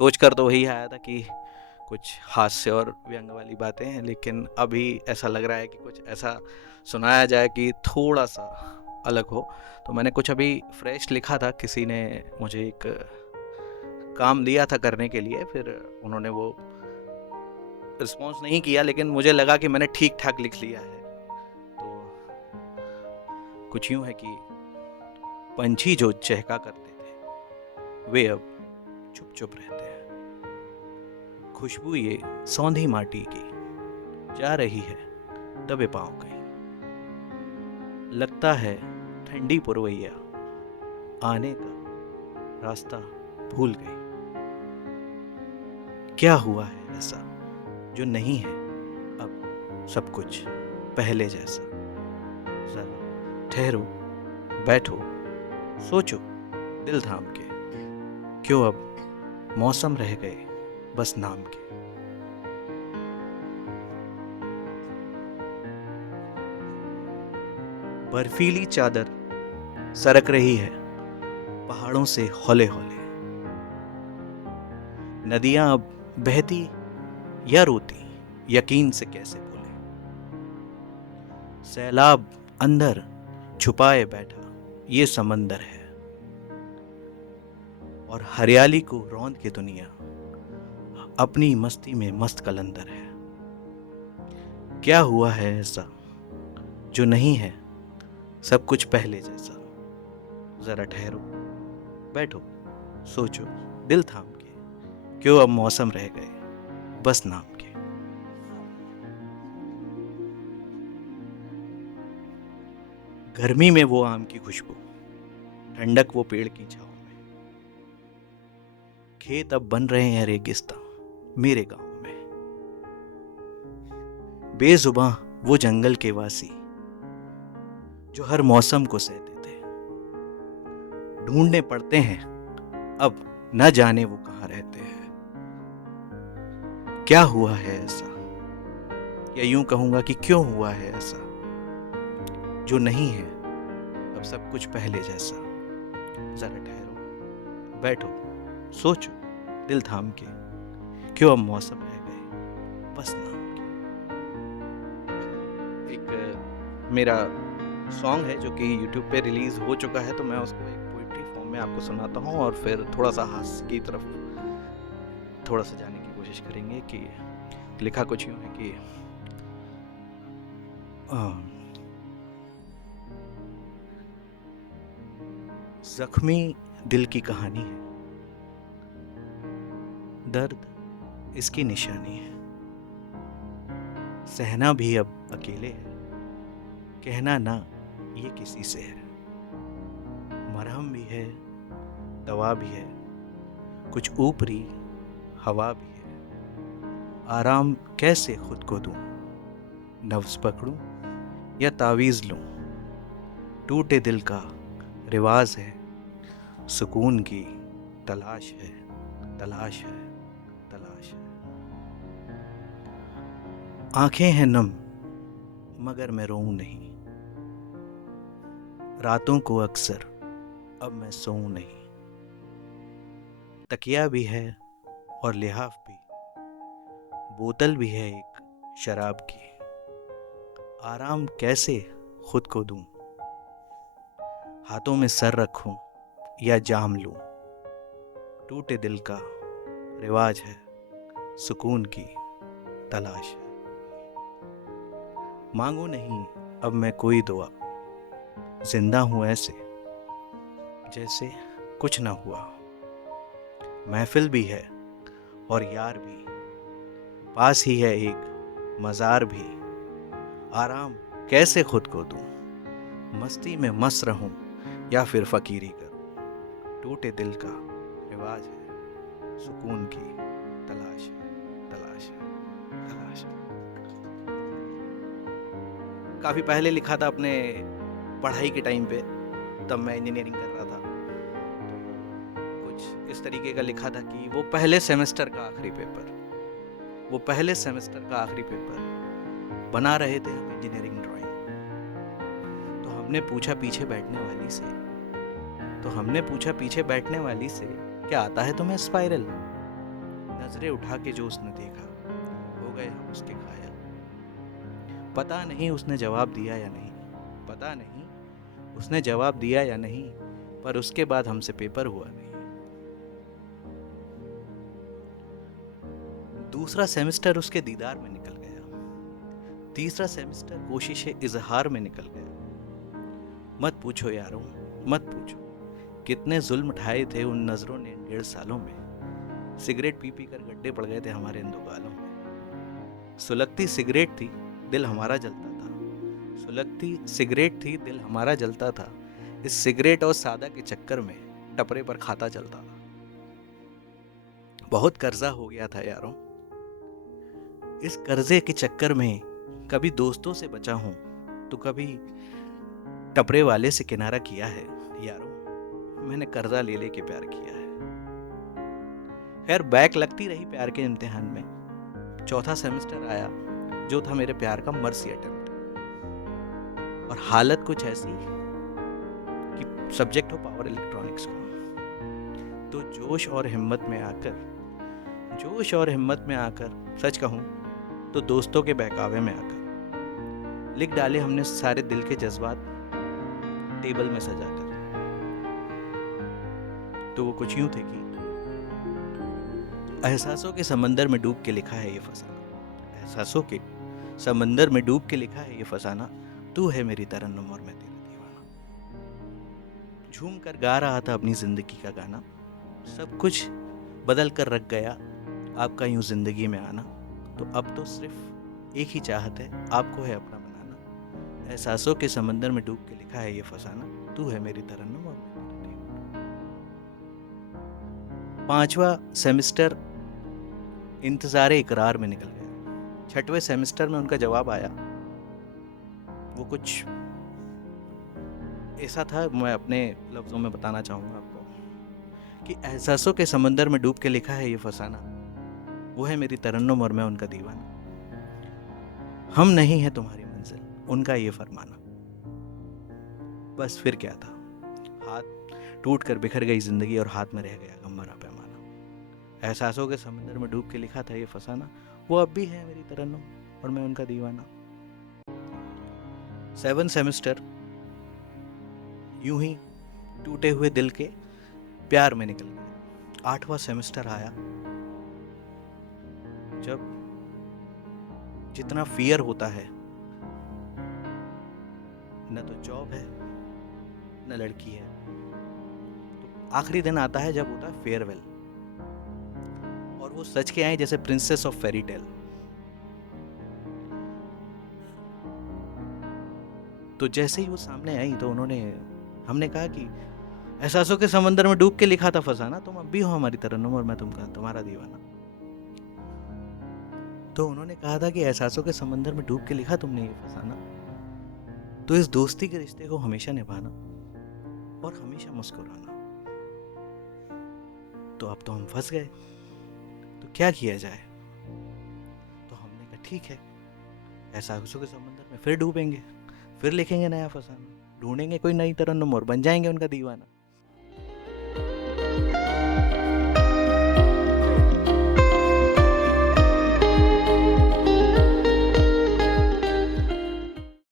सोच कर तो वही आया था कि कुछ हास्य और व्यंग वाली बातें हैं, लेकिन अभी ऐसा लग रहा है कि कुछ ऐसा सुनाया जाए कि थोड़ा सा अलग हो। तो मैंने कुछ अभी फ्रेश लिखा था, किसी ने मुझे एक काम दिया था करने के लिए, फिर उन्होंने वो रिस्पॉन्स नहीं किया, लेकिन मुझे लगा कि मैंने ठीक ठाक लिख लिया है। तो कुछ यूँ है कि पंछी जो चहका करते थे वे अब चुप चुप रहते हैं। खुशबू ये सौंधी माटी की जा रही है दबे पाँव कहीं। लगता है ठंडी पुरवैया आने का रास्ता भूल गई। क्या हुआ है ऐसा जो नहीं है अब सब कुछ पहले जैसा। जरा ठहरो, बैठो, सोचो दिल थाम के। क्यों अब मौसम रह गए बस नाम के। बर्फीली चादर सरक रही है पहाड़ों से हौले हौले। नदियां अब बहती या रोती यकीन से कैसे बोले। सैलाब अंदर छुपाए बैठा ये समंदर है, और हरियाली को रौंद के दुनिया अपनी मस्ती में मस्त कलंदर है। क्या हुआ है ऐसा जो नहीं है सब कुछ पहले जैसा। जरा ठहरो, बैठो, सोचो दिल थाम के। क्यों अब मौसम रह गए बस नाम के। गर्मी में वो आम की खुशबू, ठंडक वो पेड़ की छाँव में। खेत अब बन रहे हैं रेगिस्तान मेरे गांव में। बेजुबां वो जंगल के वासी जो हर मौसम को सहते थे। ढूंढने पड़ते हैं अब न जाने वो कहाँ रहते हैं। क्या हुआ है ऐसा, या यूं कहूंगा कि क्यों हुआ है ऐसा जो नहीं है अब सब कुछ पहले जैसा। जरा ठहरो, बैठो, सोचो दिल थाम के। क्यों अब मौसम रह गए बस नाम के। एक मेरा सॉन्ग है जो कि यूट्यूब पे रिलीज हो चुका है, तो मैं उसको एक पोइट्री फॉर्म में आपको सुनाता हूँ, और फिर थोड़ा सा हास्य की तरफ थोड़ा सा जाने की कोशिश करेंगे। कि लिखा कुछ यूँ है कि जख्मी दिल की कहानी है, दर्द इसकी निशानी है। सहना भी अब अकेले है, कहना ना ये किसी से है। मरहम भी है, दवा भी है, कुछ ऊपरी हवा भी है। आराम कैसे खुद को दूं, नफ्स पकड़ूं या तावीज़ लूं। टूटे दिल का रिवाज है, सुकून की तलाश है, तलाश है, तलाश है। आंखें हैं नम मगर मैं रोऊं नहीं। रातों को अक्सर अब मैं सोऊं नहीं। तकिया भी है और लिहाफ भी, बोतल भी है एक शराब की। आराम कैसे खुद को दूं, हाथों में सर रखूं या जाम लूं। टूटे दिल का रिवाज है, सुकून की तलाश है। मांगू नहीं अब मैं कोई दुआ, जिंदा हूं ऐसे जैसे कुछ ना हुआ। महफिल भी है और यार भी, पास ही है एक मज़ार भी। आराम कैसे खुद को दूं, मस्ती में मस्त रहूं या फिर फकीरी करूं। टूटे दिल का रिवाज है, सुकून की तलाश है, तलाश है, तलाश है। काफ़ी पहले लिखा था अपने पढ़ाई के टाइम पे, तब मैं इंजीनियरिंग कर रहा था। तो कुछ इस तरीके का लिखा था कि वो पहले सेमेस्टर का आखिरी पेपर, वो पहले सेमेस्टर का आखिरी पेपर बना रहे थे हम इंजीनियरिंग ड्राइंग। तो हमने पूछा पीछे बैठने वाली से, तो हमने पूछा पीछे बैठने वाली से, क्या आता है तुम्हें स्पाइरल। नजरें उठा के जो उसने देखा, हो गए हम उसके घायल। पता नहीं उसने जवाब दिया या नहीं, पता नहीं उसने जवाब दिया या नहीं, पर उसके बाद हमसे पेपर हुआ नहीं। दूसरा सेमेस्टर उसके दीदार में निकल गया, तीसरा सेमेस्टर कोशिश इजहार में निकल गया। मत पूछो यारों, मत पूछो कितने जुल्म उठाए थे उन नजरों ने 1.5 सालों में। सिगरेट पी पी कर गड्ढे पड़ गए थे हमारे इन दो गालों में। सुलगती सिगरेट थी, दिल हमारा जलता था। सुलगती सिगरेट थी, दिल हमारा जलता था। इस सिगरेट और सादा के चक्कर में टपरे पर खाता चलता था। बहुत कर्जा हो गया था यारों, इस कर्जे के चक्कर में कभी दोस्तों से बचा हूं तो कभी टपरे वाले से किनारा किया है। यारों मैंने कर्जा ले लेके प्यार किया है। खैर बैक लगती रही प्यार के इम्तिहान में। चौथा सेमेस्टर आया जो था मेरे प्यार का मर्सी अटेम्प्ट, और हालत कुछ ऐसी कि सब्जेक्ट हो पावर इलेक्ट्रॉनिक्स का। तो जोश और हिम्मत में आकर सच कहूं तो दोस्तों के बहकावे में आकर लिख डाले हमने सारे दिल के जज्बात टेबल में सजाकर। तो वो कुछ यूं थे कि एहसासों के समंदर में डूब के लिखा है ये फसाना, एहसासों के समंदर में डूब के लिखा है ये फसाना। तू है मेरी तरन्नुम और मैं तेरा दीवाना। झूम कर गा रहा था अपनी जिंदगी का गाना, सब कुछ बदल कर रख गया आपका यूं जिंदगी में आना। तो अब तो सिर्फ एक ही चाहत है, आपको है अपना बनाना। एहसासों के समंदर में डूब के लिखा है ये फसाना, तू है मेरी तरन्नुम और मैं तेरा दीवाना। पांचवा सेमेस्टर इंतजार इकरार में निकल गया। छठवें सेमेस्टर में उनका जवाब आया। वो कुछ ऐसा था, मैं अपने लफ्जों में बताना चाहूंगा आपको कि एहसासों के समंदर में डूब के लिखा है ये फसाना, वो है मेरी तरन्नुम और मैं उनका दीवाना। हम नहीं है तुम्हारी मंजिल, उनका ये फरमाना। बस फिर क्या था, हाथ टूट कर बिखर गई जिंदगी और हाथ में रह गया गम भरा पैमाना। एहसासों के समंदर में डूब के लिखा था ये फसाना, वो अब भी है मेरी तरन्नुम और मैं उनका दीवाना। 7 सेमेस्टर यूं ही टूटे हुए दिल के प्यार में निकल गया। 8वां सेमेस्टर आया जब जितना फियर होता है, न तो जॉब है न लड़की है, तो आखिरी दिन आता है जब होता है फेयरवेल, और वो सच के आए जैसे प्रिंसेस ऑफ फेरी टेल। तो जैसे ही वो सामने आई तो हमने कहा कि एहसासों के समंदर में डूब के लिखा था फसाना, तुम अब भी हो हमारी तरन्नुम और मैं तुम्हारा दीवाना। तो उन्होंने कहा था कि एहसासों के समंदर में डूब के लिखा तुमने ये फसाना, तो इस दोस्ती के रिश्ते को हमेशा निभाना और हमेशा मुस्कुराना। तो अब तो हम फंस गए, तो क्या किया जाए? तो हमने कहा ठीक है, एहसासों के समंदर में फिर डूबेंगे, फिर लिखेंगे नया फसाना, ढूंढेंगे कोई नई तरन्नुम और बन जाएंगे उनका दीवाना।